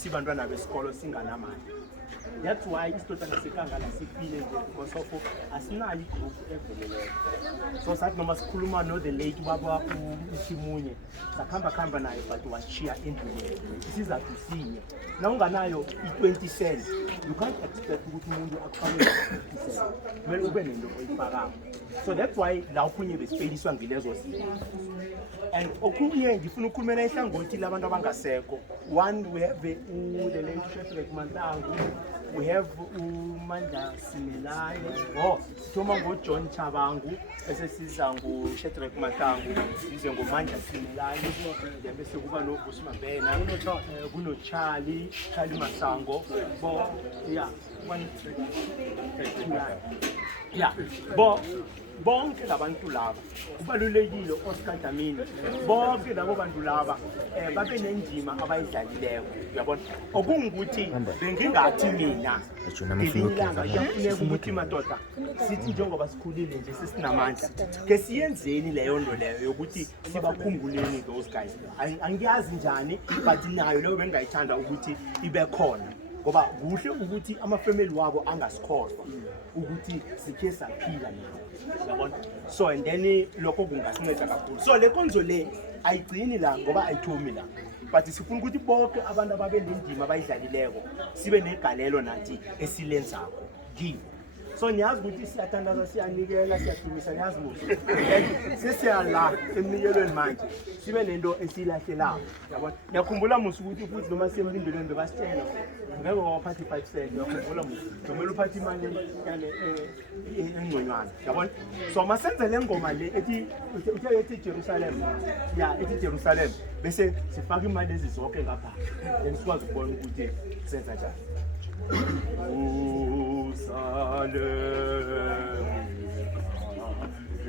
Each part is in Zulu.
sibantwana besikolo singanamali. That's why isitotana sekangala sifile nje because of asinayo igroup eveleleyo. So sathi noma sikhuluma no the late baba uThimunye sakhamba naye but washiya endlini. Isizathu sinye. Na unganayo i20 cents you can't expect ukuthi umuntu akufake 50 cents. Kumele ube nento oyifakayo. So that's why la ukhunye besipeyiswa ngilezo zinto. And okunye ngifuna ukukhulumela ihlangothi labantu abangasekho. One we have the late chef Mantangu. We have Umanda Simelayo, Sitoma John Chabangu, SSC Shetrek Matangu, using Manda Simelayo, the Messugano Busma Bena, Guno Charlie Masango, yeah, one, yeah, bonke labantu laba kubalulekile Oscar Damini bonke labo bantu laba babe nendima abayidlalileko uyabona okungukuthi bengingathi mina ngelilanga kuyafuneka ukuthi madoda sithi njengoba sikhulile nje sesinamandla ke siyenzeni leyo nto leyo yokuthi sibakhumbuleni those guys angiyazi njani but nayo leyo bengayithanda ukuthi ibe khona ngoba kuhle ukuthi ama-family wabo angasikhohlwa ukuthi sikhe saphila nabo yabona so and then lokho kungasinceda kakhulu so le konzo le ayigcini la ngoba ayithomi la but sifuna ukuthi bonke abantu ababe nendima abayidlalileko sibe negalelo nathi esilenzako kibo so niyazi ukuthi siyathandaza siyanikela siyadumisa niyazi muhle sesiyala emnikelweni manje sibe nento esilahlelayo yabona ngiyakhumbula musu ukuthi futhi noma semlindweni bebasitshela ngeke waphatha 5 cents ngiyakhumbula musu kumele uphathe imali engconywana yabona so masenze le ngoma le ethi Jerusalem ya ethi Jerusalem bese sifaka imali ezizonke ngapha then sikwazi ukubona ukuthi senza njani Jerusalem,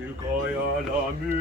Ikaya lami,